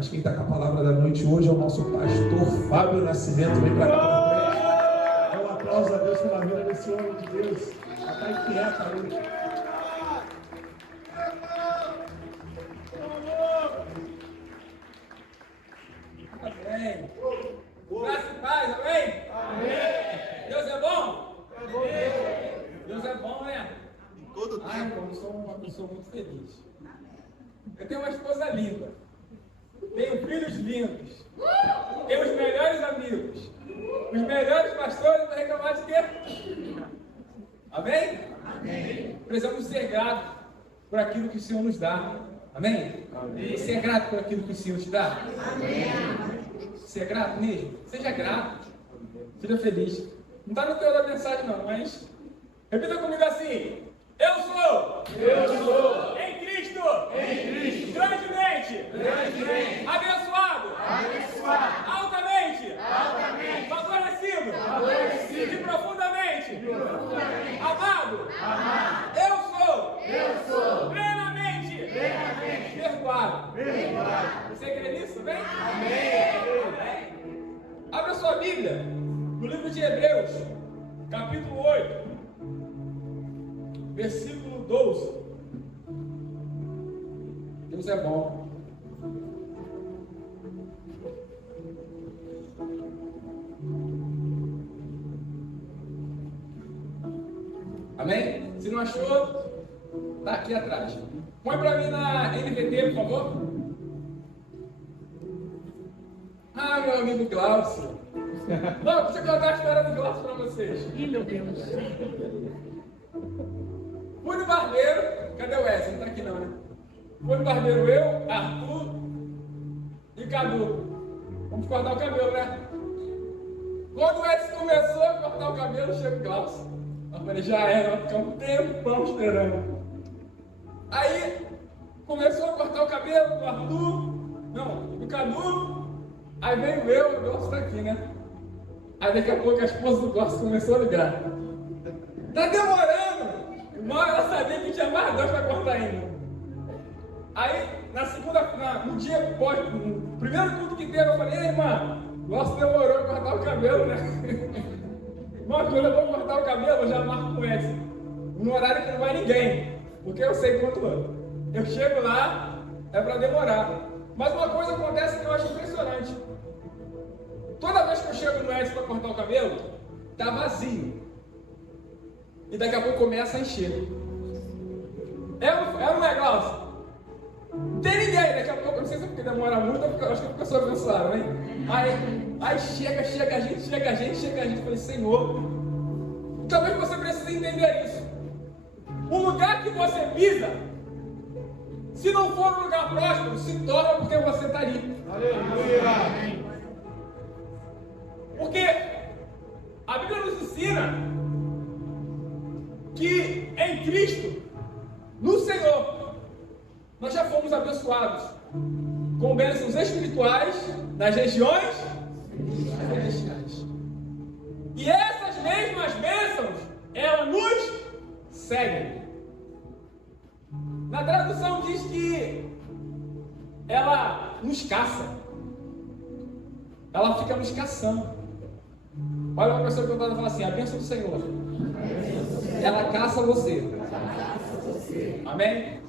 Mas quem está com a palavra da noite hoje é o nosso pastor Fábio Nascimento. Vem para cá. Dá um aplauso a Deus pela vida desse homem de Deus. Está inquieta hoje. Amém. Graça e paz, amém? Amém. Deus é bom? Deus é bom, né? Todo Ai, irmão, eu sou uma pessoa muito feliz. Eu tenho uma esposa linda. Tenho filhos lindos. Tenho os melhores amigos. Os melhores pastores para reclamar de quê? Amém? Amém. Precisamos ser gratos por aquilo que o Senhor nos dá. Amém? Amém. Você é grato por aquilo que o Senhor te dá? Amém. Você é grato mesmo? Seja grato. Seja feliz. Não está no teu da mensagem não, mas repita comigo assim. Eu sou em Cristo, grandemente, abençoado, altamente, favorecido, e profundamente, amado. Eu sou plenamente perdoado. Você crê nisso, bem? Amém. Abra sua Bíblia no livro de Hebreus, capítulo 8. Versículo 12. Deus é bom. Amém? Se não achou, está aqui atrás. Põe para mim na NVT, por favor. Ah, meu amigo Glaucio. Não, deixa eu contar a história do Glaucio para vocês. Ih, meu Deus. Fui no barbeiro, cadê o Wesley? Não tá aqui não, né? Fui no barbeiro eu, Arthur e Cadu. Vamos cortar o cabelo, né? Quando o Wesley começou a cortar o cabelo, chega o Glaucio. Eu falei, já era, vai ficar um tempão esperando. Aí, começou a cortar o cabelo do Arthur, não, do Cadu. Aí veio eu, o Glaucio tá aqui, né? Aí daqui a pouco a esposa do Glaucio começou a ligar. Tá demorando! Mal ela sabia que tinha mais dois para cortar ainda. Aí, no dia pós, no primeiro culto que teve, eu falei, ei, irmã, nossa, demorou a cortar o cabelo, né? Irmã, quando eu vou cortar o cabelo, eu já marco com esse. No horário que não vai ninguém. Porque eu sei quanto eu chego lá, é para demorar. Mas uma coisa acontece que eu acho impressionante. Toda vez que eu chego no Edson para cortar o cabelo, tá vazio. E daqui a pouco começa a encher. É ou não é, Glaucio? Não tem ninguém, daqui a pouco, não sei se é porque demora muito, eu acho que é porque eu sou abençoado, né? Aí chega a gente, falei, Senhor, talvez você precise entender isso. O lugar que você pisa, se não for um lugar próspero, se torna porque você está ali. Aleluia! Porque a Bíblia nos ensina que em Cristo, no Senhor, nós já fomos abençoados com bênçãos espirituais nas regiões celestiais. E essas mesmas bênçãos, elas nos seguem. Na tradução diz que ela nos caça. Ela fica nos caçando. Olha uma pessoa que eu estava falando assim, a bênção do Senhor. Ela caça você. Amém?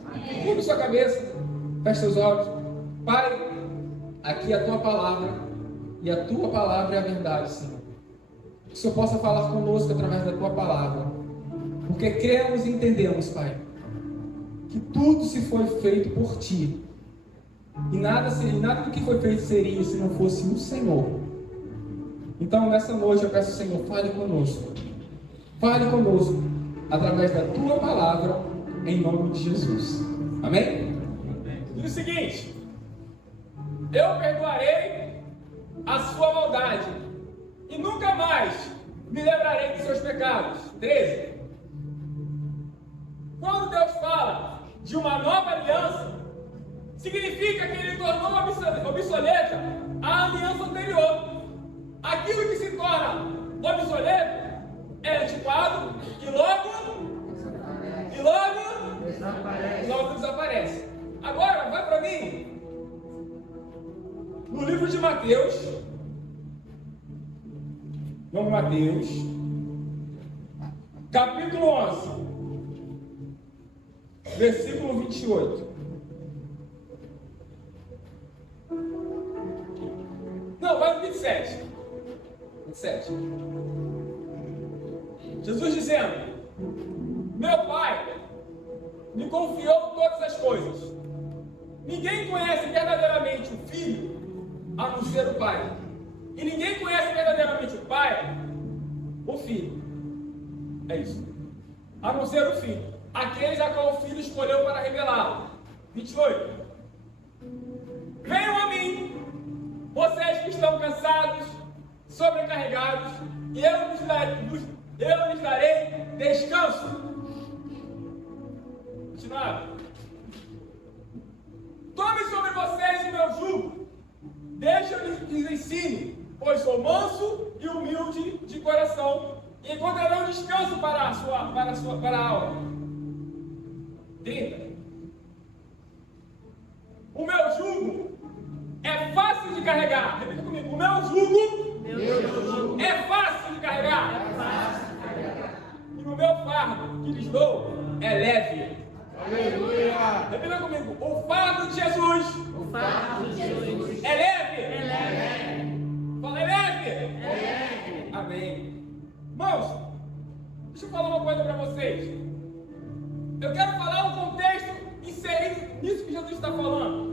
Curva sua cabeça, feche seus olhos. Pai, aqui é a tua palavra, e a tua palavra é a verdade, Senhor. Que o Senhor possa falar conosco através da tua palavra, porque cremos e entendemos, Pai, que tudo se foi feito por ti, e nada do que foi feito seria se não fosse o Senhor. Então, nessa noite eu peço, Senhor, fale conosco através da tua palavra, em nome de Jesus. Amém? Diz o seguinte: eu perdoarei a sua maldade e nunca mais me lembrarei dos seus pecados. 13. Quando Deus fala de uma nova aliança, significa que Ele tornou obsoleta a aliança anterior. Aquilo que se torna obsoleto é antiquado e logo desaparece. Agora, vai para mim. no livro de Mateus. Vamos, Mateus, capítulo 11, versículo 28. Não, vai no 27. 27. Jesus dizendo: meu Pai me confiou todas as coisas. Ninguém conhece verdadeiramente o Filho a não ser o Pai. E ninguém conhece verdadeiramente o Pai, o Filho. É isso. A não ser o Filho. Aqueles a qual o Filho escolheu para revelá-lo. 28. Venham a mim, vocês que estão cansados, sobrecarregados, e eu lhes darei descanso. Continuado. Tome sobre vocês o meu jugo, deixa eu lhes ensine, pois sou manso e humilde de coração, e encontrarão descanso para a alma. 30. O meu jugo é fácil de carregar. Repita comigo. O meu jugo é fácil de carregar. E o meu fardo que lhes dou é leve. Aleluia! Repita comigo. O fardo de Jesus é leve. Fala, é leve. Amém. Irmãos, deixa eu falar uma coisa para vocês. Eu quero falar um contexto inserido nisso que Jesus está falando.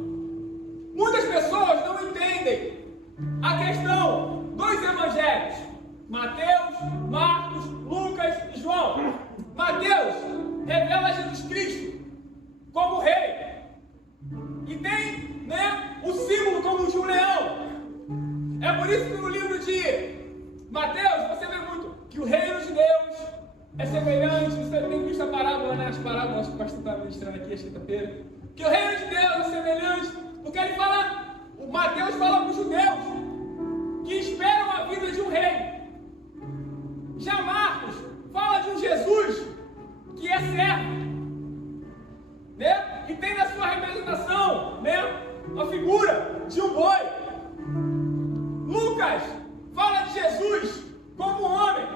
Muitas pessoas não entendem a questão dos evangelhos. Mateus, Marcos, Lucas e João. Mateus revela Jesus Cristo como rei. E tem, o símbolo como de um leão. É por isso que no livro de Mateus você vê muito que o reino de Deus é semelhante. Você tem visto a parábola, as parábolas que o pastor está ministrando aqui a quinta-feira. Que o reino de Deus é semelhante, porque ele fala, o Mateus fala para os judeus que esperam a vida de um rei. Já Marcos fala de um Jesus que é servo, e tem na sua representação, a figura de um boi. Lucas fala de Jesus como um homem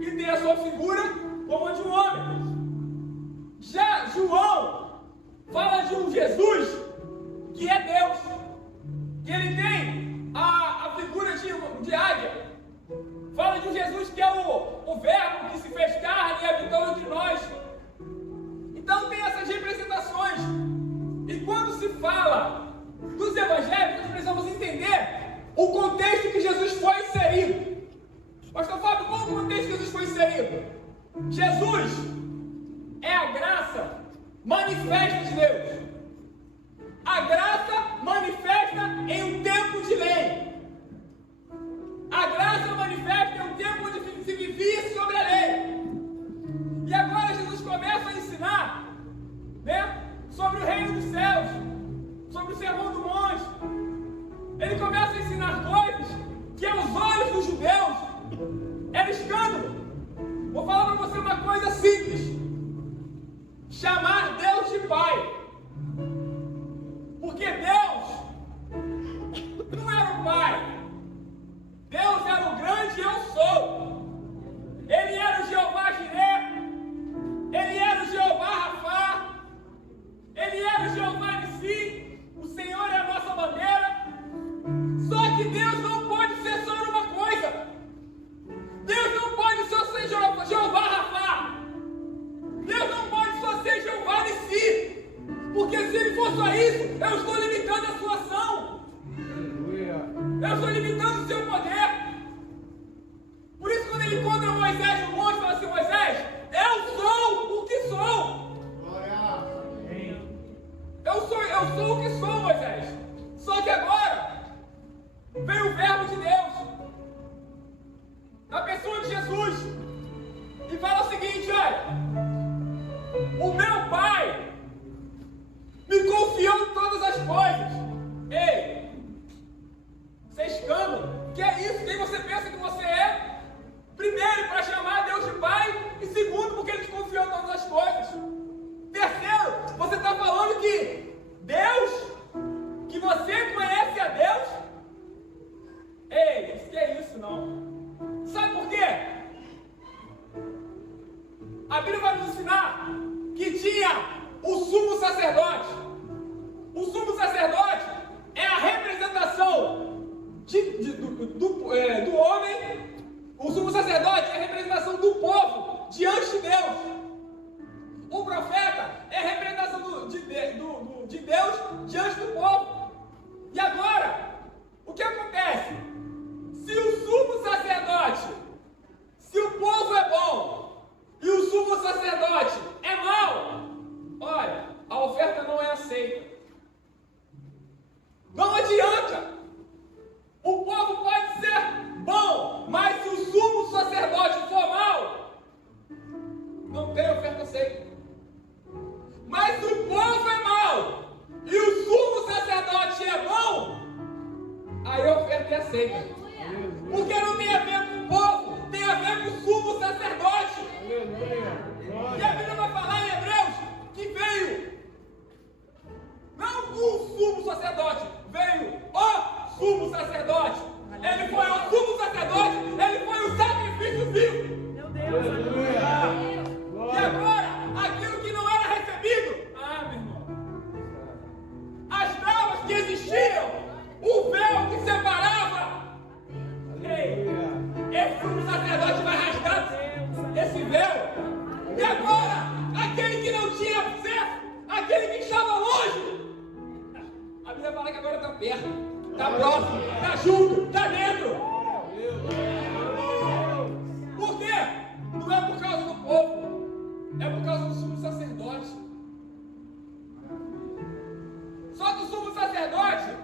e tem a sua figura como a de um homem. Já João fala de um Jesus que é Deus, que ele tem a figura de águia. Fala de um Jesus que é o verbo que se fez carne e habitou entre nós. Então tem essas representações. E quando se fala dos evangelhos, nós precisamos entender o contexto que Jesus foi inserido. Pastor Fábio, qual o contexto que Jesus foi inserido? Jesus é a graça manifesta de Deus. A graça manifesta em um tempo de lei. A graça manifesta em um tempo onde se vivia sobre a lei. E agora Jesus começa a ensinar, sobre o reino dos céus, sobre o sermão do monte. Ele começa a ensinar coisas que aos olhos dos judeus era escândalo. Vou falar para você uma coisa simples: chamar Deus de Pai. Porque Deus não era o Pai. Deus era o grande eu sou. Ele era o Jeová Jireh. Ele era o Jeová Rafá. Ele era o Jeová Nissi. O Senhor é a nossa bandeira. Só que Deus não pode ser só uma coisa. Deus não pode só ser Jeová Rafá. Deus não pode só ser Jeová Deus? Ei, que é isso não? Sabe por quê? A Bíblia vai nos ensinar que tinha o sumo sacerdote. O sumo sacerdote é a representação do homem. O sumo sacerdote é a representação do povo diante de Deus. O profeta é a representação de Deus diante do povo. E agora, o que acontece? Se o sumo sacerdote, se o povo é bom e o sumo sacerdote é mau, olha, a oferta não é aceita. Não adianta. O povo pode ser bom, mas se o sumo sacerdote for mau, não tem oferta aceita. Mas se o povo é mau e o sumo sacerdote é bom, aí a oferta é aceita. Porque não tem a ver com o povo, tem a ver com o sumo sacerdote. E a Bíblia vai falar em Hebreus que veio, não o sumo sacerdote, veio o sumo sacerdote. Ele foi o sumo sacerdote, ele foi o sacrifício vivo. Meu Deus, E agora, aquilo que não era recebido, meu irmão, as trevas que existiam, o véu que separava, esse sumo sacerdote vai rasgar esse véu. E agora, aquele que não tinha acesso, aquele que estava longe, a Bíblia fala que agora está perto, está próximo, está junto, está dentro. Por quê? Não é por causa do povo, é por causa do sumo sacerdote. Só que o sumo sacerdote,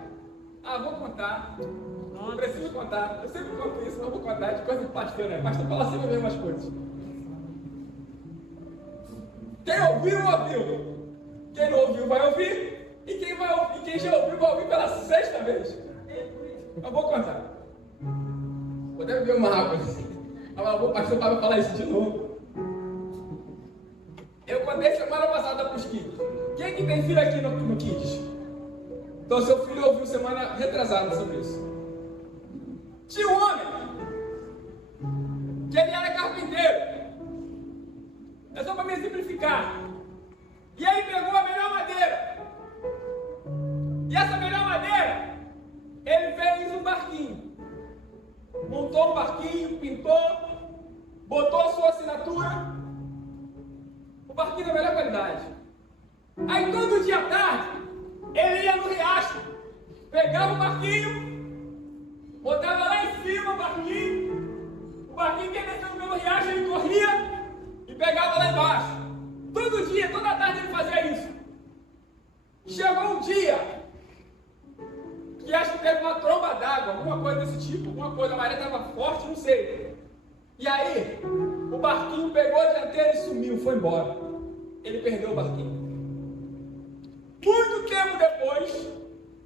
vou contar. Não preciso contar. Eu sempre conto isso, não vou contar. De coisa de pastor, né? Pastor fala sempre as mesmas coisas. Quem ouviu, ouviu. Quem não ouviu, vai ouvir. E quem já ouviu, vai ouvir pela 6ª vez. Eu vou contar. Vou até beber uma água. O pastor vai falar isso de novo. Eu contei semana passada para os kids. Quem que tem filho aqui no Kids? Então seu filho ouviu semana retrasada sobre isso. Tinha um homem que ele era carpinteiro. É só para me exemplificar. E ele pegou a melhor madeira. E essa melhor madeira, ele fez um barquinho. Montou um barquinho, pintou, botou a sua assinatura. O barquinho da melhor qualidade. Aí todo dia à tarde, ele ia no riacho, pegava o barquinho, botava lá em cima o barquinho que ia descendo pelo riacho, ele corria e pegava lá embaixo. Todo dia, toda tarde ele fazia isso. Chegou um dia que acho que teve uma tromba d'água, alguma coisa desse tipo, alguma coisa, a maré estava forte, não sei. E aí, o barquinho pegou a dianteira e sumiu, foi embora. Ele perdeu o barquinho. Muito tempo depois,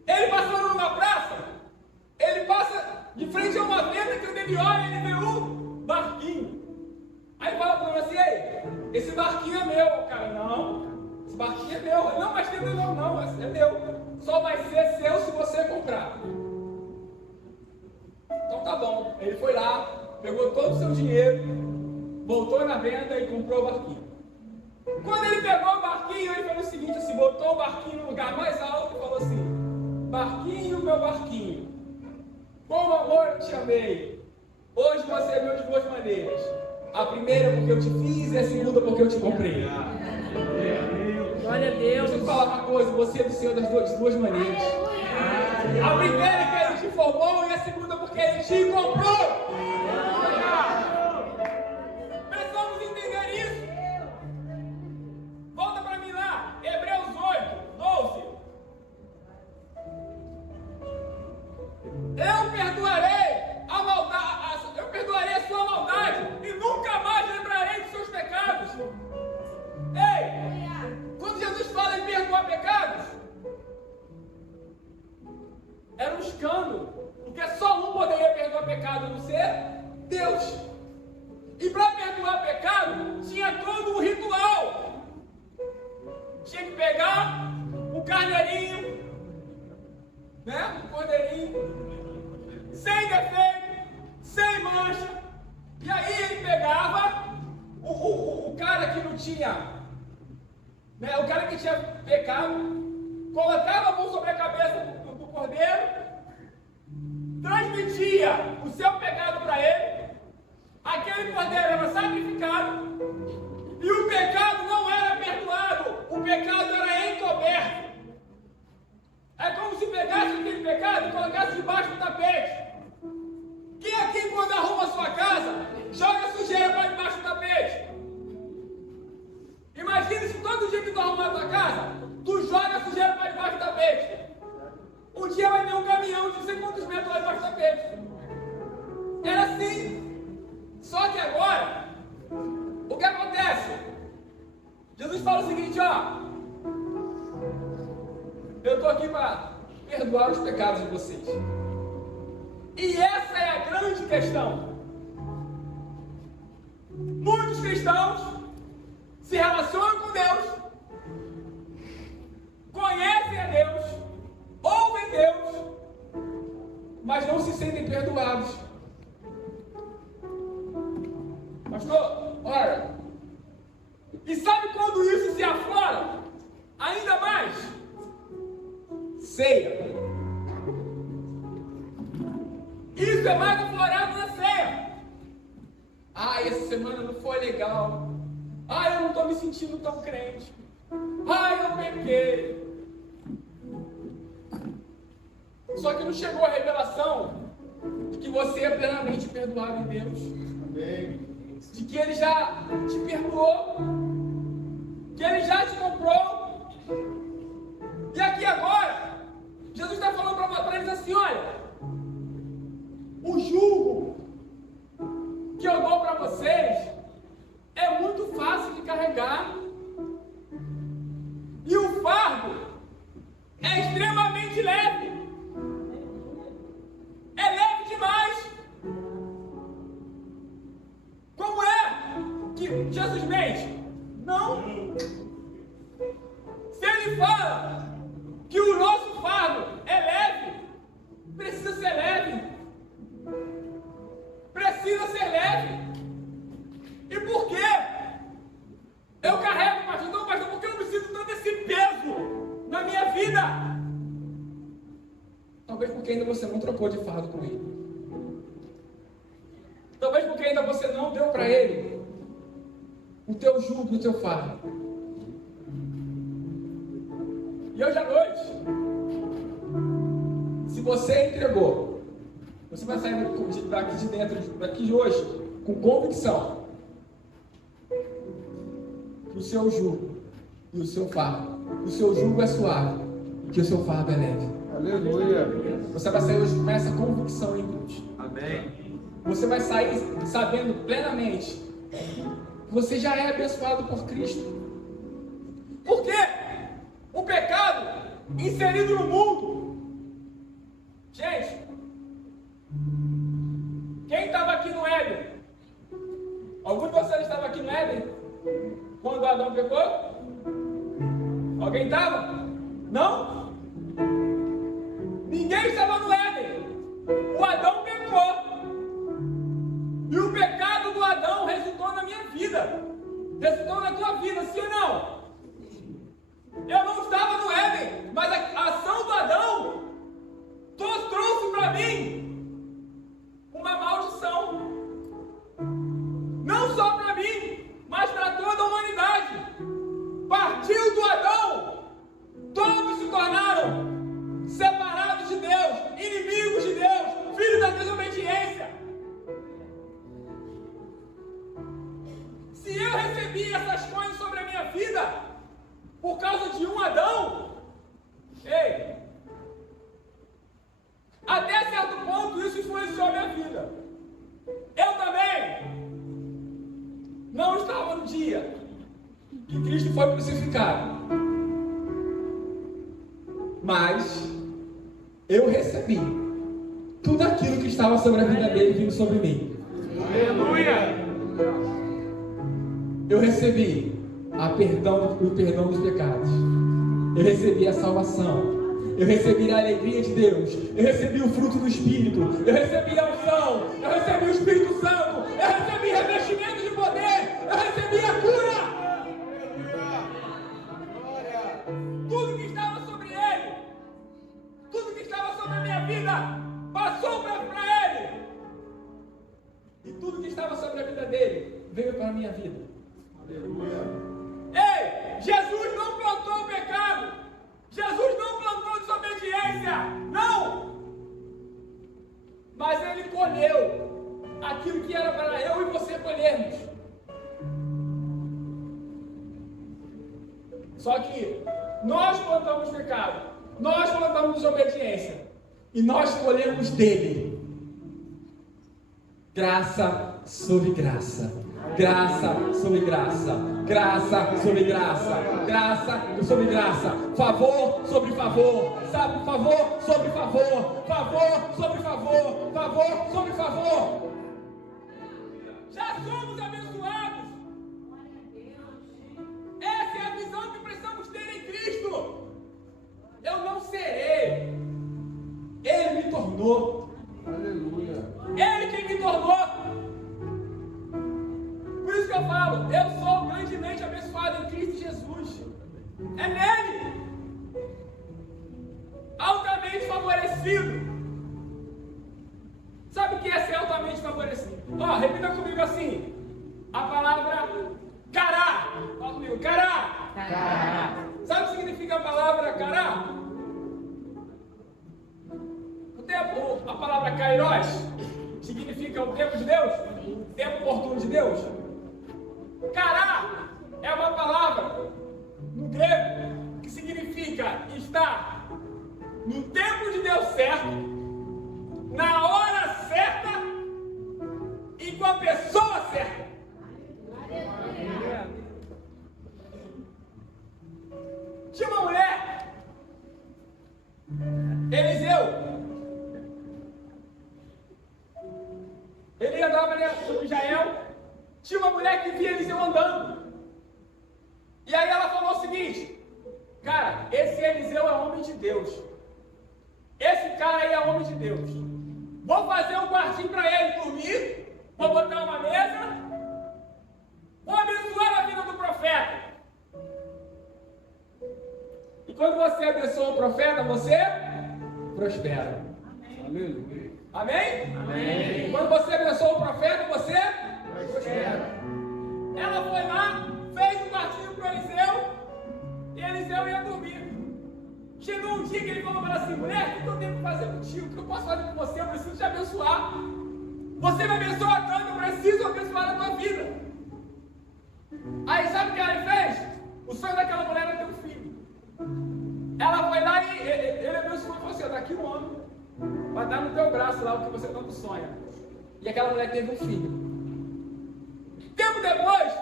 ele passando numa praça, ele passa de frente a uma venda que ele olha e ele vê um barquinho. Aí fala para ele assim: ei, esse barquinho é meu, cara. Não, esse barquinho é meu. Não, mas tem não, é meu. Só vai ser seu se você comprar. Então tá bom. Ele foi lá, pegou todo o seu dinheiro, voltou na venda e comprou o barquinho. Quando ele pegou o barquinho, ele fez o seguinte, assim, botou o barquinho no lugar mais alto e falou assim: barquinho, meu barquinho, com amor eu te amei. Hoje você é meu de duas maneiras. A primeira porque eu te fiz e a segunda porque eu te comprei. Glória a Deus. Deixa eu te falar uma coisa, você é do Senhor das duas maneiras. A primeira é que ele te formou e a segunda porque ele te comprou. Precisamos entender isso. Volta para mim lá, Hebreus 8, 12. Eu perdoarei a maldade, eu perdoarei a sua maldade e nunca mais lembrarei dos seus pecados. Ei, quando Jesus fala em perdoar pecados, era um escândalo, porque só um poderia perdoar pecado, a não ser Deus. E para perdoar pecado, tinha todo um ritual. Tinha que pegar um carneirinho, né? Um cordeirinho, assim, sem defeito, sem mancha. E aí ele pegava o cara que não tinha, né, o cara que tinha pecado, colocava a mão sobre a cabeça do cordeiro, transmitia o seu pecado para ele, aquele cordeiro era sacrificado, e o pecado não era perdoado, o pecado era encoberto. É como se pegasse aquele pecado e colocasse debaixo do tapete. Quem aqui, quando arruma a sua casa, joga sujeira para debaixo do tapete? Imagina se todo dia que tu arrumar a tua casa, tu joga sujeira para debaixo do tapete. Um dia vai ter um caminhão de não sei quantos metros lá debaixo do tapete. Era assim. Só que agora, o que acontece? Jesus fala o seguinte, ó. Eu estou aqui para perdoar os pecados de vocês. E essa é a grande questão. Muitos cristãos se relacionam com Deus, conhecem a Deus, ouvem Deus, mas não se sentem perdoados. Pastor, olha, e sabe quando isso se aflora? Ainda mais? Ceia. Isso é mais aflorado na ceia. Ah, essa semana não foi legal. Ah, eu não estou me sentindo tão crente. Ah, eu pequei. Só que não chegou a revelação de que você é plenamente perdoado em Deus. Amém. De que Ele já te perdoou. Que Ele já te comprou. E aqui agora, Jesus está falando para eles assim, olha, o jugo que eu dou para vocês é muito fácil de carregar. E o fardo é extremamente leve. É leve demais. Como é que Jesus mente? Não. Se Ele fala que o nosso fardo é leve, precisa ser leve. Precisa ser leve. E por quê? Eu carrego, pastor, não, pastor, porque eu não sinto tanto esse peso na minha vida? Talvez porque ainda você não trocou de fardo com Ele. Talvez porque ainda você não deu para Ele o teu jugo e o teu fardo. E hoje à noite, se você entregou, você vai sair daqui de dentro, daqui de hoje, com convicção que o seu jugo e o seu fardo, o seu jugo é suave e que o seu fardo é leve. Aleluia. Você vai sair hoje com essa convicção em Deus. Amém. Você vai sair sabendo plenamente que você já é abençoado por Cristo. Por quê? O pecado inserido no mundo. Gente, quem estava aqui no Éden? Algum de vocês estava aqui no Éden? Quando Adão pecou? Alguém estava? Não? Ninguém estava no Éden. O Adão pecou. E o pecado do Adão resultou na minha vida. Resultou na tua vida, sim ou não? Eu não estava no Éden, mas a ação do Adão trouxe para mim uma maldição. Não só para mim, mas para toda a humanidade. Partiu do Adão, todos se tornaram separados de Deus, inimigos de Deus, filhos da desobediência. Se eu recebi essas coisas sobre a minha vida por causa de um Adão, ei, até certo ponto isso influenciou a minha vida. Eu também não estava no dia que Cristo foi crucificado, mas eu recebi tudo aquilo que estava sobre a vida dele vindo sobre mim. Aleluia. Eu recebi o perdão dos pecados. Eu recebi a salvação. eu recebi a alegria de Deus, eu recebi o fruto do Espírito, eu recebi a unção, eu recebi o Espírito Santo, eu recebi revestimento de poder, eu recebi a cura. Tudo que estava sobre ele, tudo que estava sobre a minha vida, passou para ele. E tudo que estava sobre a vida dele, veio para a minha vida. Ei, Jesus não plantou o pecado. Jesus não plantou desobediência. Não. Mas ele colheu aquilo que era para eu e você colhermos. Só que nós plantamos pecado, nós plantamos desobediência e nós colhemos dele graça sobre graça, graça sobre graça, graça sobre graça, graça sobre graça, favor sobre favor, sabe, favor sobre favor, favor sobre favor, favor sobre favor. Já somos abençoados. Essa é a visão que precisamos ter em Cristo. Eu não serei, Ele me tornou. Aleluia. Ele quem me tornou. Por isso que eu falo, eu sou grandemente abençoado em Cristo Jesus. É nele. Altamente favorecido. Sabe o que é ser altamente favorecido? Ó, repita comigo assim. A palavra cará. Fala comigo, cará. Cará. Sabe o que significa a palavra cará? A palavra kairos significa o tempo de Deus, o tempo oportuno de Deus. Cará é uma palavra no grego que significa estar no tempo de Deus certo, na hora certa e com a pessoa certa. Tinha uma mulher, Eliseu. Ele andava sobre Israel, tinha uma mulher que via Eliseu andando. E aí ela falou o seguinte: cara, esse Eliseu é homem de Deus. Esse cara aí é homem de Deus. Vou fazer um quartinho para ele dormir, vou botar uma mesa, vou abençoar a vida do profeta. E quando você abençoa o profeta, você prospera. Aleluia. Amém? Amém. Quando você abençoa o profeta, você prospera. Ela foi lá, fez um quartinho para Eliseu, e Eliseu ia dormir. Chegou um dia que ele falou para ela assim: mulher, o que eu tenho que fazer contigo? O que eu posso fazer com você? Eu preciso te abençoar. Você me abençoa tanto, eu preciso abençoar a tua vida. Aí sabe o que ela fez? O sonho daquela mulher era ter um filho. Ela foi lá e ele abençoou e falou assim: daqui um ano vai dar no teu braço lá o que você tanto sonha. E aquela mulher teve um filho. Tempo depois,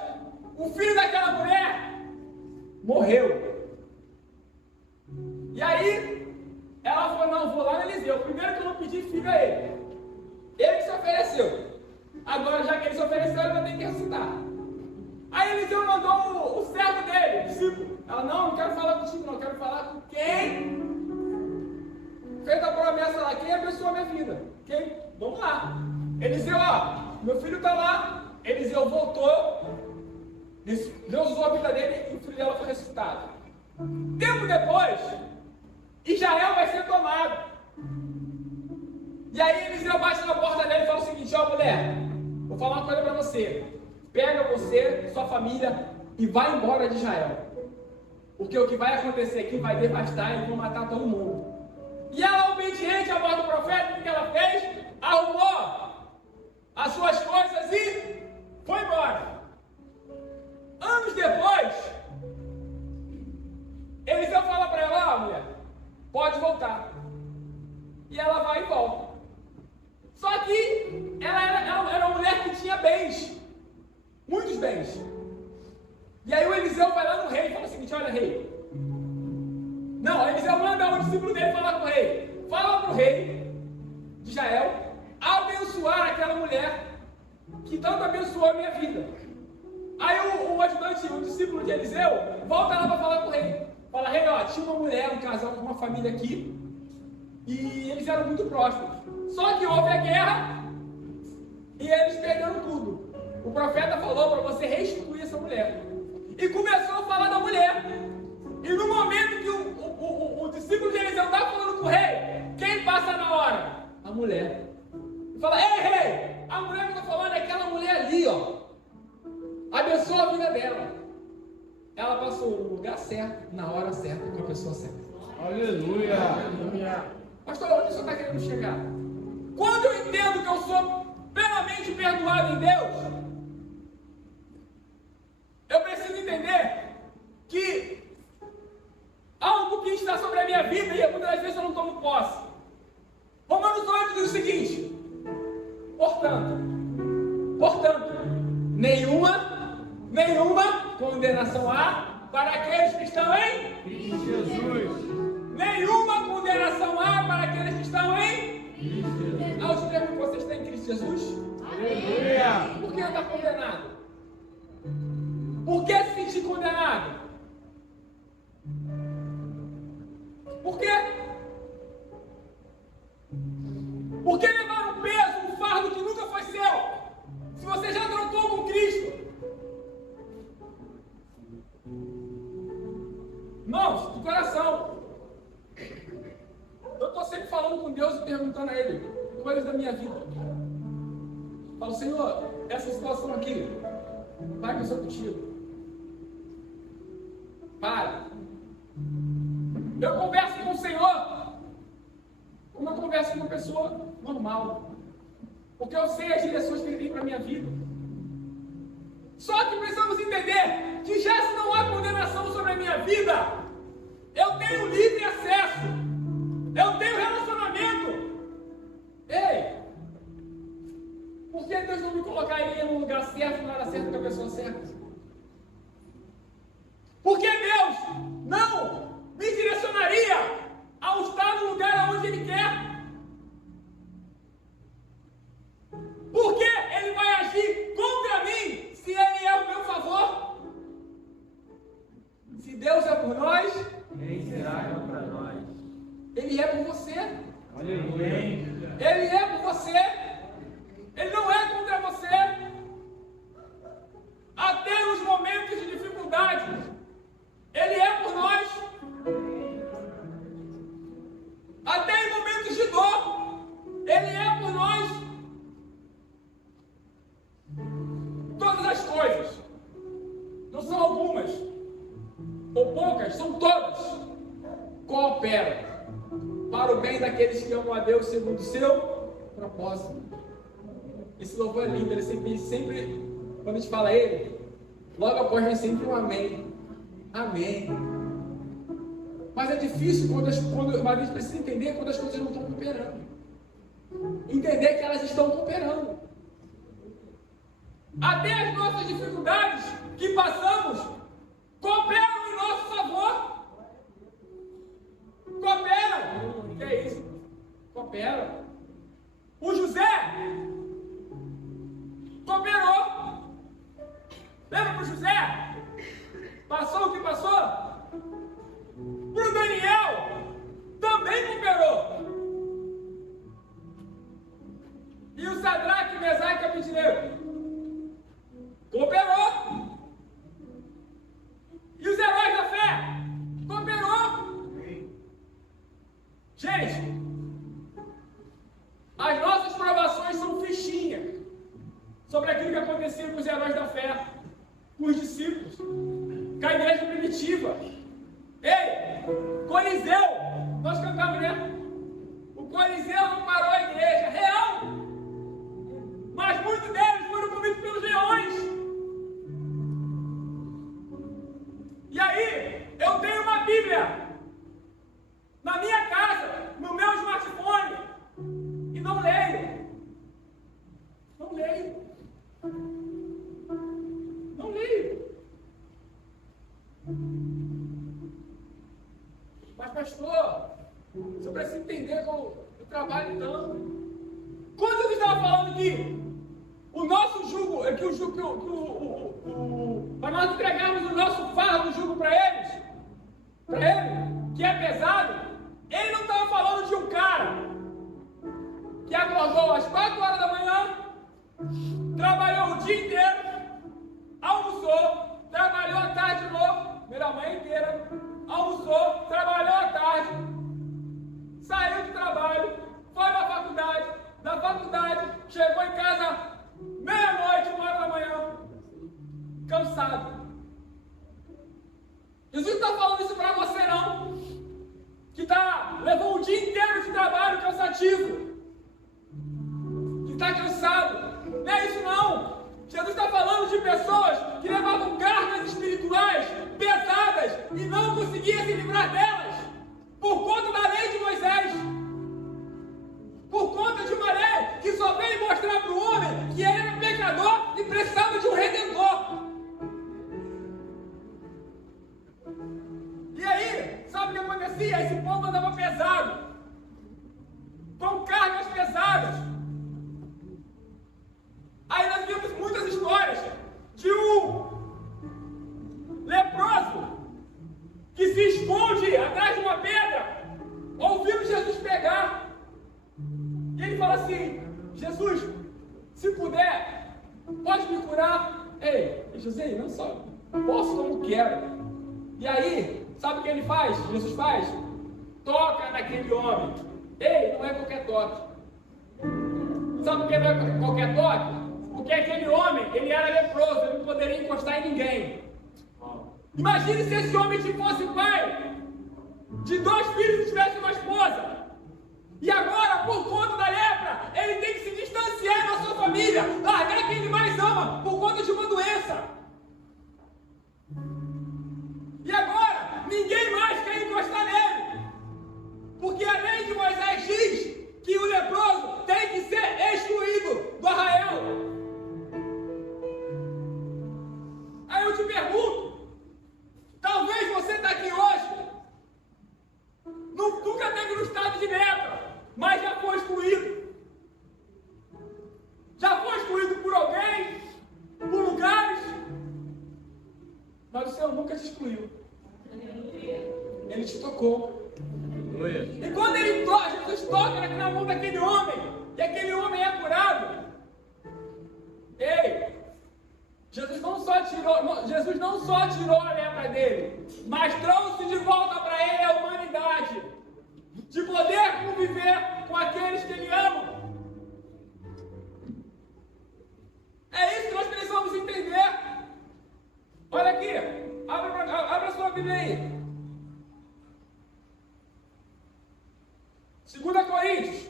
o filho daquela mulher morreu. E aí, ela falou: não, vou lá no Eliseu. Primeiro que eu não pedi filho a ele. Ele que se ofereceu. Agora, já que ele se ofereceu, ele vai ter que ressuscitar. Aí Eliseu mandou o servo dele, o discípulo. Ela: não quero falar contigo, não. Quero falar com quem fez a promessa lá, quem abençoou a minha vida. Quem? Vamos lá. Eliseu: ó, meu filho está lá. Eliseu voltou, Deus usou a vida dele e o filho dela foi ressuscitado. Tempo depois, Israel vai ser tomado. E aí Eliseu bate na porta dele e fala o seguinte: ó, mulher, vou falar uma coisa para você. Pega você, sua família e vai embora de Israel. Porque o que vai acontecer aqui vai devastar e vão matar todo mundo. E ela, obediente à voz do profeta, o que ela fez? Arrumou as suas coisas e foi embora. Anos depois, Eliseu fala para ela: ó, mulher, pode voltar. E ela vai e volta. Só que ela era uma mulher que tinha bens, muitos bens. E aí o Eliseu vai lá no rei e fala o seguinte: olha, rei. Não, Eliseu manda o discípulo dele falar com o rei. Fala para o rei de Israel abençoar aquela mulher que tanto abençoou a minha vida. Aí o ajudante, o discípulo de Eliseu, volta lá para falar com o rei. Fala, rei, ó, tinha uma mulher, um casal com uma família aqui, e eles eram muito próximos. Só que houve a guerra e eles perderam tudo. O profeta falou para você restituir essa mulher. E começou a falar da mulher. E no momento que o discípulo de Eliseu estava falando com o rei, quem passa na hora? A mulher. E fala, ei, rei, a mulher que eu estou falando é aquela mulher ali, ó. Abençoa a vida dela. Ela passou no lugar certo, na hora certa, com a pessoa certa. Aleluia. Pastor, onde o senhor está querendo chegar? Quando eu entendo que eu sou plenamente perdoado em Deus, eu preciso entender que algo que está sobre a minha vida, e muitas das vezes eu não tomo posse. Romanos 8 diz o seguinte: portanto, nenhuma condenação há para aqueles que estão em Cristo Jesus. Nenhuma condenação há para aqueles que estão em Cristo Jesus. ao extremo que você está em Cristo Jesus. Aleluia. Por que está condenado? Por que se sentir condenado? Por quê? Por que levar um peso, um fardo que nunca foi seu? Se você já trocou com Cristo. Irmãos, de coração. Eu estou sempre falando com Deus e perguntando a Ele coisas da minha vida. Falo, Senhor, essa situação aqui, vai que eu sou contigo. Para. Eu converso com o Senhor como eu converso com uma pessoa normal. Porque eu sei as direções que Ele tem para a minha vida. Só que precisamos entender que já se não há condenação sobre a minha vida, eu tenho livre acesso. Eu tenho relacionamento. Ei, por que Deus não me colocaria no lugar certo, na hora certa, com a pessoa certa? Por que Deus não me direcionaria ao estar no lugar onde Ele quer? Por que Ele vai agir contra mim se Ele é o meu favor? Se Deus é por nós, Quem será contra nós? Ele é por você. Aleluia. Ele é por você. Ele não é contra você. Até nos momentos de dificuldade, Ele é por nós. Até em momentos de dor, Ele é por nós. Todas as coisas, não são algumas ou poucas, são todas, cooperam para o bem daqueles que amam a Deus segundo o seu propósito. Esse louvor é lindo, ele sempre quando a gente fala ele, logo após vem sempre um amém. Amém. Mas é difícil mas a gente precisa entender quando as coisas não estão cooperando. Entender que elas estão cooperando. Até as nossas dificuldades que passamos cooperam em nosso favor. Cooperam. O que é isso? Cooperam. O José cooperou. Lembra para o José? Passou o que passou? Para o Daniel também cooperou. E o Sadraque, Mesaque e Abednego cooperou. E os heróis da fé cooperou. Gente, as nossas provações são fichinha sobre aquilo que acontecia com os heróis da fé, com os discípulos, com a igreja primitiva. Ei, Coliseu, nós cantamos, né? O Coliseu não parou a igreja, real. Mas muitos deles foram comidos pelos leões. E aí, eu tenho uma Bíblia na minha casa, no meu smartphone, e não leio. Não leio. Não leio. Mas, pastor, você precisa entender como eu trabalho tanto. Quando eu estava falando que o nosso jugo, para nós entregarmos o nosso fardo, o jugo para eles, para ele, que é pesado, ele não estava falando de um cara que acordou às 4 horas da manhã, trabalhou o dia inteiro, almoçou, trabalhou à tarde de novo, melhor, a manhã inteira, almoçou, trabalhou à tarde, saiu do trabalho, foi para a faculdade, da faculdade, chegou em casa meia-noite, 1 hora da manhã, cansado. Jesus não está falando isso para você não, que levou o dia inteiro de trabalho cansativo, que está cansado. Não é isso não. Jesus está falando de pessoas que levavam cargas espirituais pesadas e não conseguiam se livrar delas por conta da lei de Moisés, por conta de uma lei que só veio mostrar para o homem que ele era pecador e precisava de um redentor. E aí, sabe o que acontecia? Esse povo andava pesado, com cargas pesadas. Aí nós vimos muitas histórias de um leproso que se esconde atrás de uma pedra, ouvindo Jesus pegar. E ele fala assim: Jesus, se puder, pode me curar? Ei, Jesus, não só posso como quero. E aí, sabe o que ele faz? Jesus faz? Toca naquele homem. Ei, não é qualquer toque. Sabe por que não é qualquer toque? Porque aquele homem, ele era leproso, ele não poderia encostar em ninguém. Imagine se esse homem fosse pai de 2 filhos e tivesse uma esposa. E agora, por conta da lepra, ele tem que se distanciar da sua família, largar quem ele mais ama, por conta de uma doença. E agora, ninguém mais quer encostar nele. Porque a lei de Moisés diz que o leproso tem que ser excluído do arraial. Aí eu te pergunto, talvez você está aqui hoje, nunca teve no estado de lepra, mas já foi excluído. Já foi excluído por alguém, por lugares, mas o Senhor nunca te excluiu. Ele te tocou. E quando ele toca, Jesus toca na mão daquele homem, e aquele homem é curado. Ei, Jesus não só tirou a lepra dele, mas trouxe de volta para ele a humanidade, de poder conviver com aqueles que ele ama. É isso que nós precisamos entender. Olha aqui, abra sua Bíblia aí. 2 Coríntios.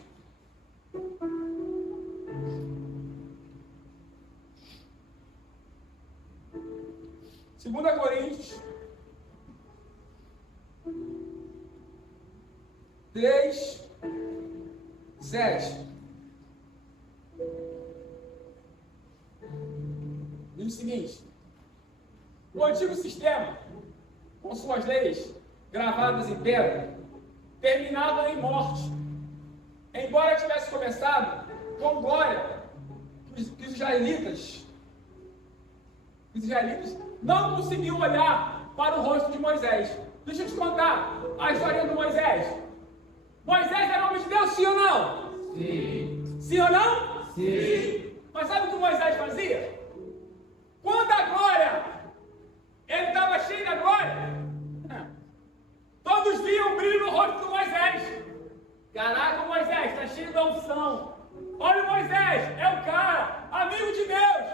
Segunda Coríntios 3, 7. Diz o seguinte: o antigo sistema, com suas leis gravadas em pedra, terminava em morte. Embora tivesse começado com glória, que os israelitas não conseguiam olhar para o rosto de Moisés. Deixa eu te contar a história do Moisés. Moisés era homem de Deus, sim ou não? Sim. Sim ou não? Sim. Mas sabe o que Moisés fazia? Quando a glória, ele estava cheio da glória, todos viam o brilho no rosto do Moisés. Caraca, Moisés, está cheio da unção. Olha o Moisés, é o cara, amigo de Deus.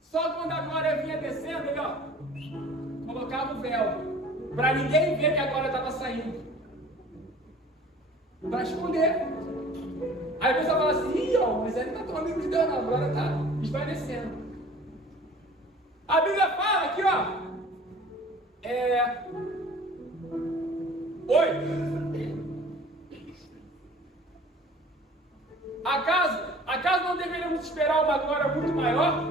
Só quando a glória vinha descendo, ele colocava o véu, para ninguém ver que a glória estava saindo, para esconder. Aí a pessoa fala assim: Moisés não está tão amigo de Deus não, a glória está esvaecendo. A Bíblia fala aqui, 8. Acaso não deveríamos esperar uma glória muito maior?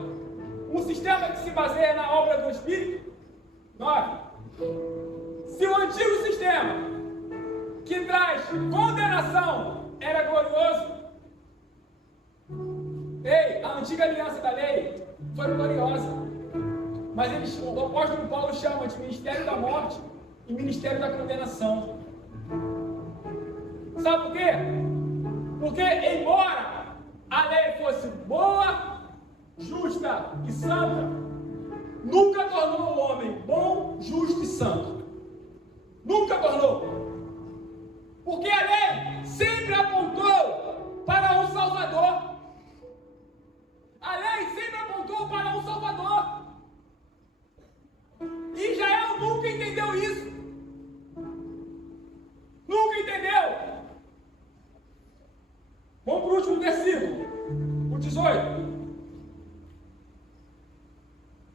Um sistema que se baseia na obra do Espírito? 9. Se o antigo sistema, que traz condenação, era glorioso, a antiga aliança da lei foi gloriosa. Mas o apóstolo Paulo chama de ministério da morte, e ministério da condenação. Sabe por quê? Porque, embora a lei fosse boa, justa e santa, nunca tornou o homem bom, justo e santo. Nunca tornou. Porque a lei sempre apontou para um Salvador. A lei sempre apontou para um Salvador. Israel nunca entendeu isso. Nunca entendeu. Vamos para o último versículo, o 18.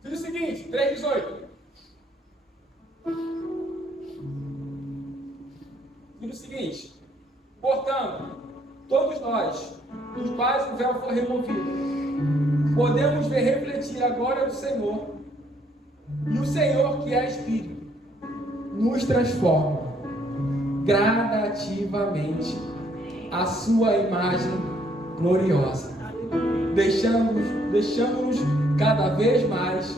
Diz o seguinte, 3:18. Diz o seguinte: portanto, todos nós, dos quais o véu foi removido, podemos ver refletir a glória do Senhor, e o Senhor, que é Espírito, nos transforma gradativamente a sua imagem gloriosa, deixando-nos cada vez mais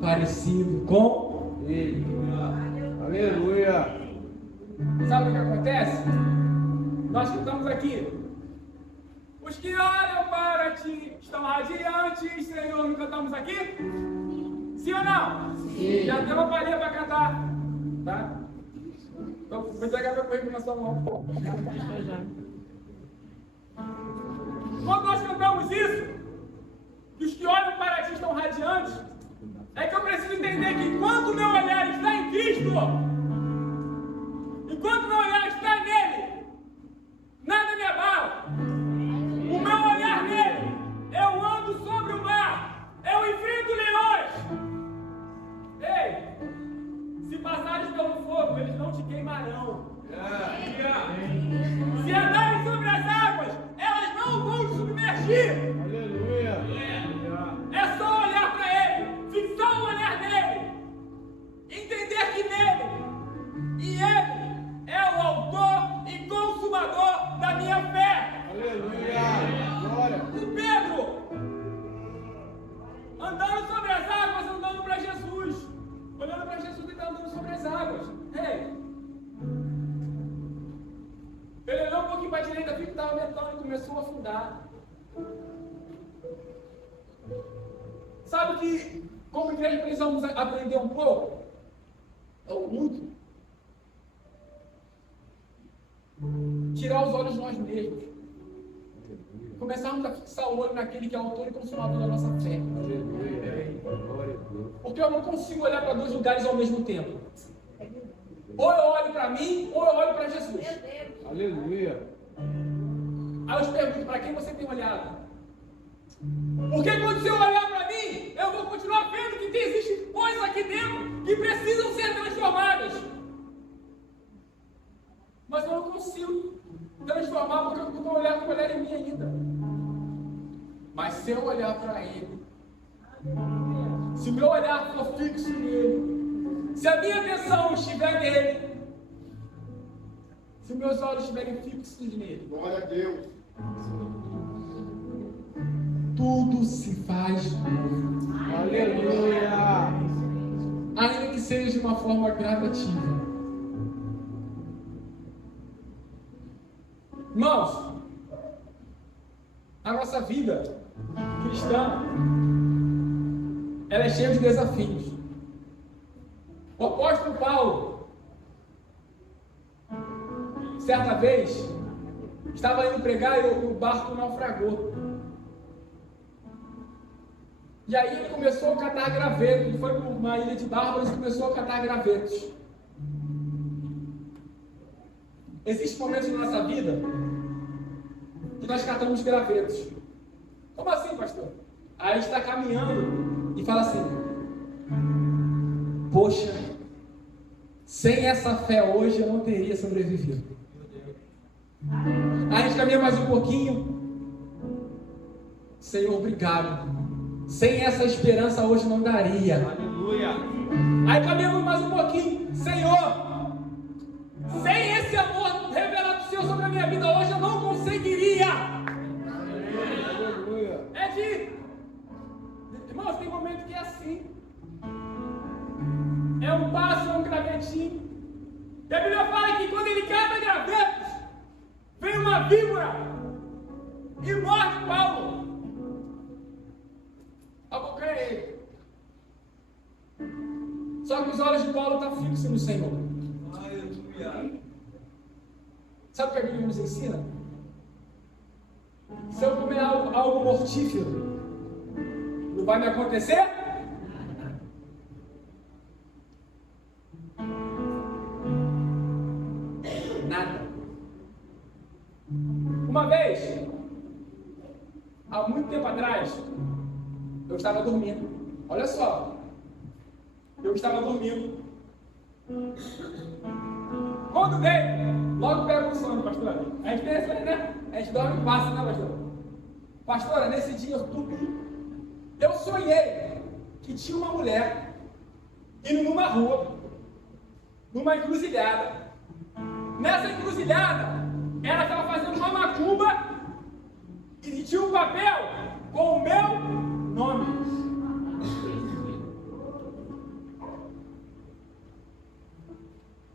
parecido com Ele. Aleluia. Sabe o que acontece? Nós que estamos aqui, os que olham para ti estão radiantes, Senhor. Nunca estamos aqui? Sim ou não? Sim. Já tem uma palhinha para cantar, tá? Então, vou entregar meu currículo na sua mão. Quando nós cantamos isso, que os que olham para ti estão radiantes, é que eu preciso entender que enquanto meu olhar está em Cristo, enquanto meu olhar está nele, nada me abala. O meu olhar nele, eu ando sobre o mar, eu enfrento leões. Ei, se passares pelo fogo, eles não te queimarão. Se andarem sobre as águas, elas não vão te submergir. Aleluia. É só olhar para ele, fixar o olhar nele, entender que nele e ele é o autor e consumador da minha fé. Aleluia. Glória. O Pedro, andando sobre as águas, andando para Jesus, olhando para Jesus e andando sobre as águas. Ei, ele olhou um pouquinho para a direita, viu que estava ventando e começou a afundar. Sabe que, como igreja, precisamos aprender um pouco, ou muito, tirar os olhos de nós mesmos. Começarmos a fixar o olho naquele que é o autor e consumador da nossa fé. Porque eu não consigo olhar para dois lugares ao mesmo tempo. Ou eu olho para mim, ou eu olho para Jesus. Aleluia. Aí eu te pergunto, para quem você tem olhado? Porque quando você olhar para mim, eu vou continuar vendo que existem coisas aqui dentro que precisam ser transformadas. Mas eu não consigo transformar porque eu estou olhando com ele em mim ainda. Mas se eu olhar para ele, se o meu olhar for fixo nele, se a minha atenção estiver nele, se meus olhos estiverem fixos nele, Glória a Deus. tudo se faz novo. Aleluia. Ainda que seja de uma forma gradativa. Irmãos, a nossa vida cristã, ela é cheia de desafios. O apóstolo Paulo, certa vez, estava indo pregar e o barco naufragou. E aí ele começou a catar gravetos. Ele foi para uma ilha de bárbaros e começou a catar gravetos. Existem momentos na nossa vida que nós catamos gravetos. Como assim, pastor? Aí a gente está caminhando e fala assim: poxa, sem essa fé hoje eu não teria sobrevivido. Aí a gente caminha mais um pouquinho. Senhor, obrigado. Sem essa esperança hoje não daria. Aleluia. Aí caminhamos mais um pouquinho. Senhor, sem esse amor revelado do Senhor sobre a minha vida hoje eu não conseguiria. Aleluia. É de... Irmãos, tem momento que é assim. É um passo, é um gravetinho. E a Bíblia fala que quando ele cata gravetos, vem uma víbora e morde Paulo. Abocanha ele. Só que os olhos de Paulo estão fixos no Senhor. Aleluia. Sabe o que a Bíblia nos ensina? Se eu comer algo mortífero, não vai me acontecer? Nada. Uma vez, há muito tempo atrás, eu estava dormindo. Olha só. Eu estava dormindo. Quando veio, logo pega o sono, pastora. A gente tem essa, né? A gente dorme e passa, né, pastora? Pastora, nesse dia eu dormi. Eu sonhei que tinha uma mulher indo numa rua, numa encruzilhada. Nessa encruzilhada, ela estava fazendo uma macumba e tinha um papel com o meu nome.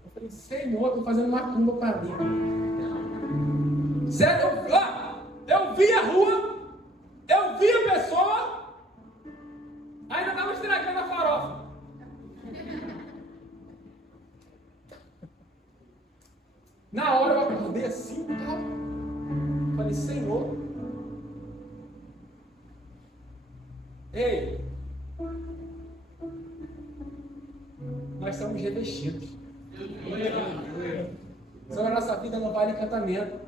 Eu falei, Senhor, estou fazendo macumba para mim. Sério, eu vi a rua, eu vi a pessoa, ainda estava estragando a farofa. Na hora eu acordei assim, falei, Senhor, ei, nós somos revestidos. Senão a nossa vida não vale encantamento.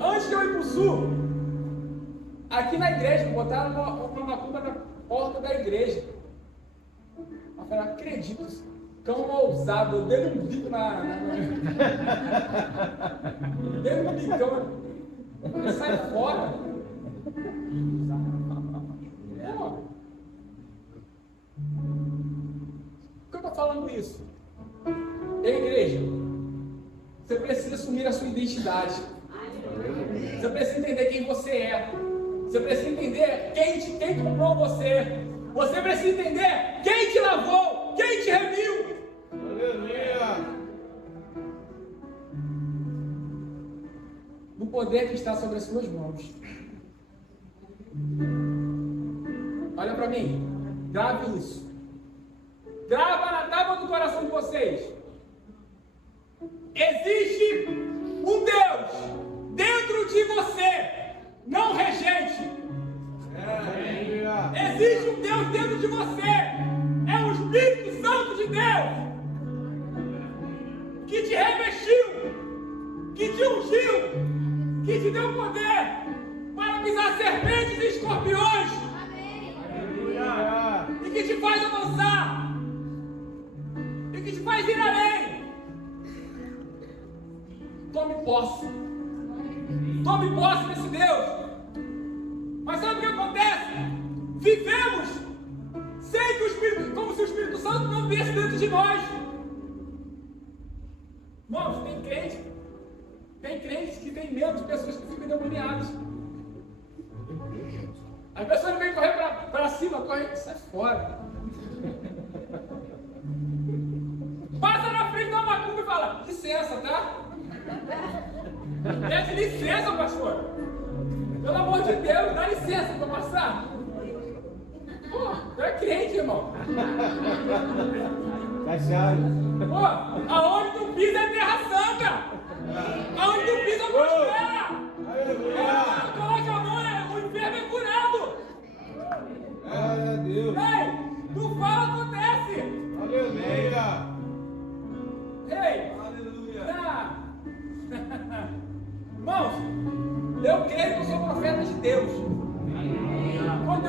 Antes de eu ir para o sul, aqui na igreja, botaram uma macumba na porta da igreja. Eu falei, acredito, cão ousado, eu dei um bico dei um bicão, eu falei, sai fora. Por que eu estou falando isso? Ei, igreja, você precisa assumir a sua identidade. Você precisa entender quem você é. Você precisa entender quem comprou você. Você precisa entender quem te lavou, quem te remiu. Aleluia. No poder que está sobre as suas mãos. Olha para mim. Grave isso. Grava na tábua do coração de vocês. Existe um Deus dentro de você, não regente. Existe um Deus dentro de você, é o Espírito Santo de Deus, que te revestiu, que te ungiu, que te deu poder para pisar serpentes e escorpiões, e que te faz avançar, e que te faz ir além. Tome posse. Tome posse desse Deus. Mas sabe o que acontece? Vivemos sem que o Espírito, como se o Espírito Santo não viesse dentro de nós. Irmãos, tem crentes que tem medo de pessoas que ficam endemoniadas. As pessoas vêm correr para cima, corre, sai fora. Passa na frente da macumba e fala, licença, tá? Pede licença, pastor. Pelo amor de Deus, dá licença para passar. Pô, tu é crente, irmão. Cachado. Pô, aonde tu pisa é terra santa. Aonde tu pisa prospera. Aleluia. Coloca a mão, o enfermo é curado. Glória a Deus. Ei, tu fala, acontece. Aleluia. Ei, aleluia. Irmãos, eu creio que eu sou profeta de Deus. Quando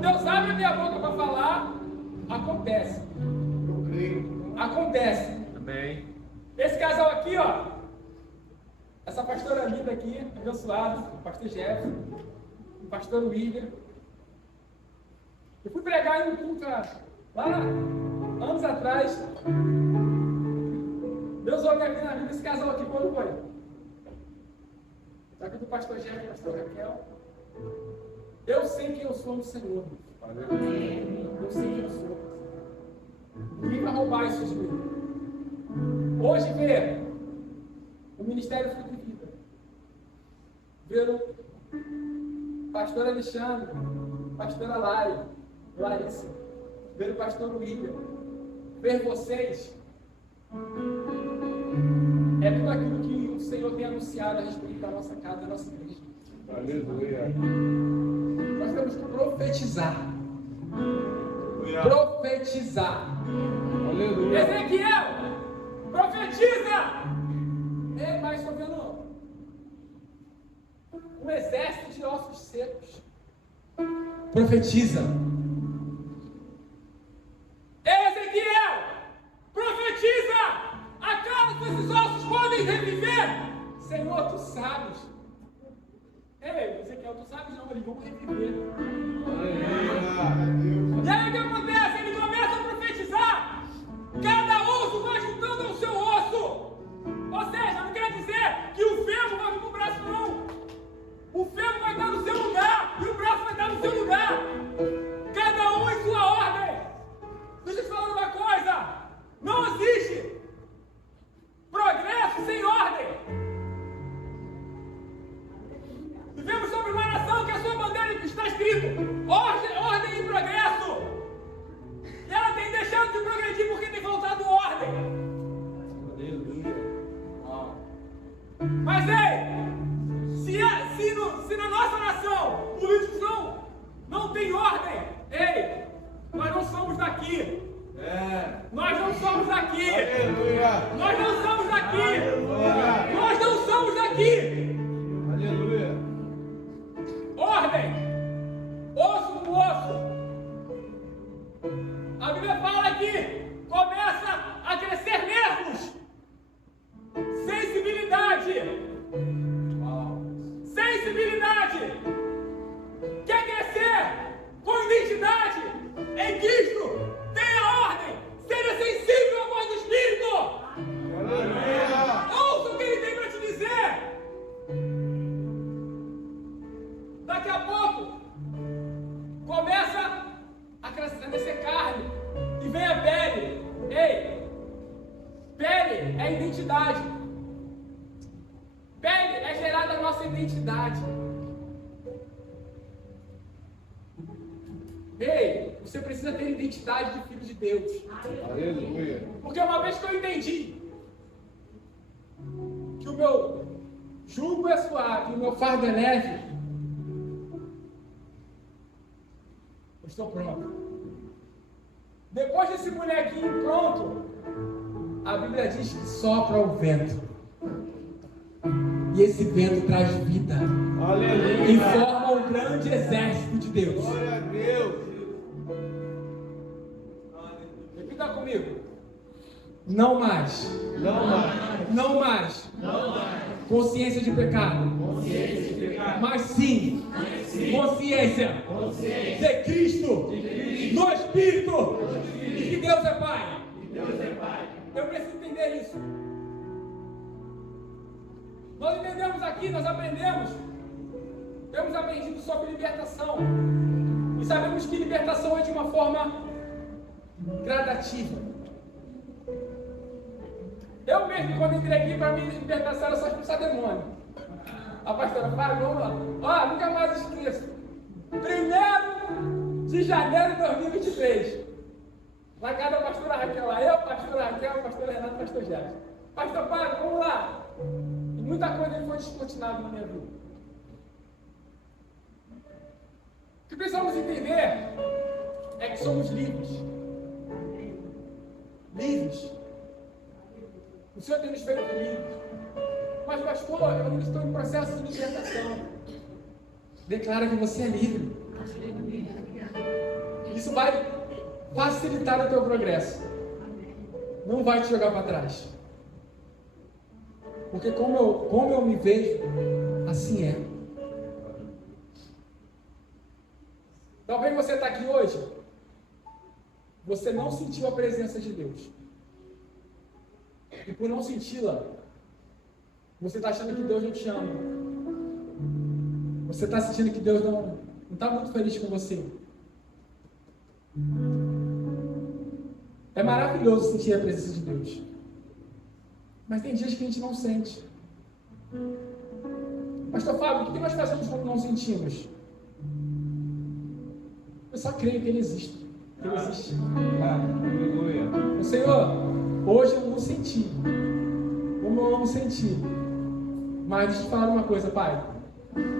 Deus abre a minha boca para falar, acontece. Eu creio. Acontece. Amém. Esse casal aqui, ó, essa pastora linda aqui, abençoada, o pastor Jefferson, o pastor William. Eu fui pregar em um culto lá, anos atrás. Deus olhou minha vida na vida desse casal aqui quando foi. Sabe do pastor Jefferson, pastor Raquel? Eu sei quem eu sou no Senhor. Eu sei quem eu sou. Vim para roubar isso de mim. Hoje vê o Ministério Fruto de Vida. Ver o pastor Alexandre, pastora Larissa, ver o pastor William, ver vocês, é tudo aquilo que o Senhor tem anunciado a respeito da nossa casa, da nossa igreja. Aleluia. Nós temos que profetizar. Aleluia. Profetizar. Aleluia. Ezequiel, profetiza! Mas estou vendo um exército de ossos secos. Profetiza. Ezequiel, profetiza! Acaso que esses ossos podem reviver? Senhor, tu sabes. Ei, Ezequiel, tu sabes não, eles vão reviver. Aleluia. E aí o que acontece? Ele começa a profetizar. Cada osso vai juntando ao seu osso. Ou seja, não quer dizer que o ferro vai vir para o braço, não. O ferro vai estar no seu lugar e o braço vai estar no seu lugar. Cada um em sua ordem. Deixa eu te falar uma coisa. Não existe progresso sem ordem. Vivemos sobre uma nação que a sua bandeira está escrito ordem e progresso. E ela tem deixado de progredir porque tem faltado ordem. Mas se na nossa nação políticos não tem ordem, nós não somos daqui. Nós não somos daqui. Aleluia. Nós não somos daqui. Aleluia. Nós não somos daqui. Aleluia. Ordem. Osso com osso. A Bíblia fala que começa a crescer nervos. Sensibilidade. Sensibilidade. Quer crescer com identidade em Cristo? Tenha ordem. Seja sensível à voz do Espírito. Aleluia. Ouça o que ele tem para te dizer. Daqui a pouco começa a descer carne e vem a pele. Pele é identidade. Pele é gerada a nossa identidade. Você precisa ter identidade de filho de Deus. Aleluia. Porque uma vez que eu entendi que o meu jugo é suave e o meu fardo é leve, eu estou pronto. Depois desse bonequinho pronto, a Bíblia diz que sopra o vento. E esse vento traz vida. Aleluia. E forma um grande exército de Deus. Glória a Deus. Repita comigo. Não mais. Não mais. Não mais. Não mais. Consciência de pecado. Consciência de pecado. Mas sim. Consciência. De Cristo. No Espírito. E que Deus é Pai. Eu preciso entender isso. Nós entendemos aqui, nós aprendemos. Temos aprendido sobre libertação. E sabemos que libertação é de uma forma gradativa. Eu mesmo, quando entrei aqui para mim, libertação era só expulsar demônio. A pastora, vai, vamos lá. Ó, nunca mais esqueço. 1º de janeiro de 2023. Na casa da pastora Raquel lá. Eu, pastora Raquel, pastora Renata, pastor Gerson. Pastor Paulo, vamos lá. E muita coisa foi descortinada na minha vida. O que precisamos entender é que somos livres. Livres. O Senhor tem nos feito livres. Mas, pastor, eu ainda estou em processo de libertação. Declara que você é livre. Isso vai facilitar o teu progresso. Não vai te jogar para trás. Porque como eu me vejo, assim é. Talvez você está aqui hoje, você não sentiu a presença de Deus. E por não senti-la, você está achando que Deus não te ama. Você está sentindo que Deus não está muito feliz com você. É É maravilhoso sentir a presença de Deus. Mas tem dias que a gente não sente. Pastor Fábio, o que nós fazemos quando não sentimos? Eu só creio que Ele existe. Que Ele existe. O Senhor, hoje eu não senti. Como eu amo sentir. Mas deixa eu te falar uma coisa, Pai.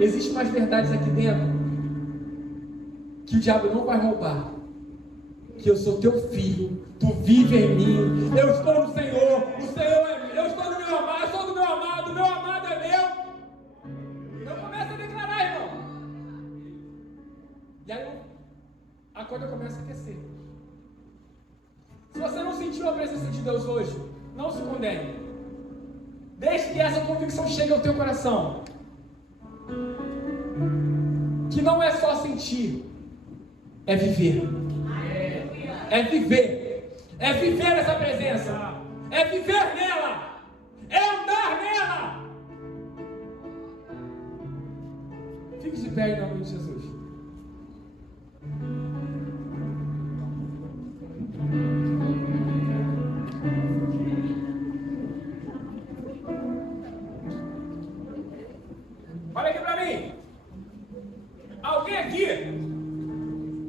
Existem mais verdades aqui dentro que o diabo não vai roubar. Que eu sou teu filho, tu vive em mim, eu estou no Senhor, o Senhor é meu, eu estou no meu amado, eu sou do meu amado é meu. Eu começo a declarar, irmão. E aí a coisa começa a aquecer. Se você não sentiu a presença de Deus hoje, não se condene. Deixe que essa convicção chegue ao teu coração. Que não é só sentir, é viver. É viver. É viver essa presença. É viver nela. É andar nela. Fique de pé em nome de Jesus. Olha aqui pra mim. Alguém aqui?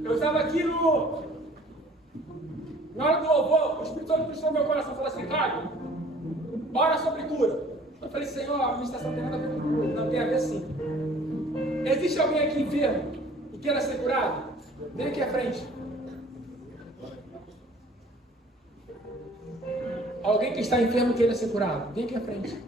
Eu estava aqui na hora do louvor, o Espírito Santo puxou meu coração e falou assim: Caio, ora sobre cura. Eu falei: Senhor, a ministração tem nada a ver com cura. Não, tem a ver sim. Existe alguém aqui enfermo e queira ser curado? Vem aqui à frente. Alguém que está enfermo e queira ser curado? Vem aqui à frente.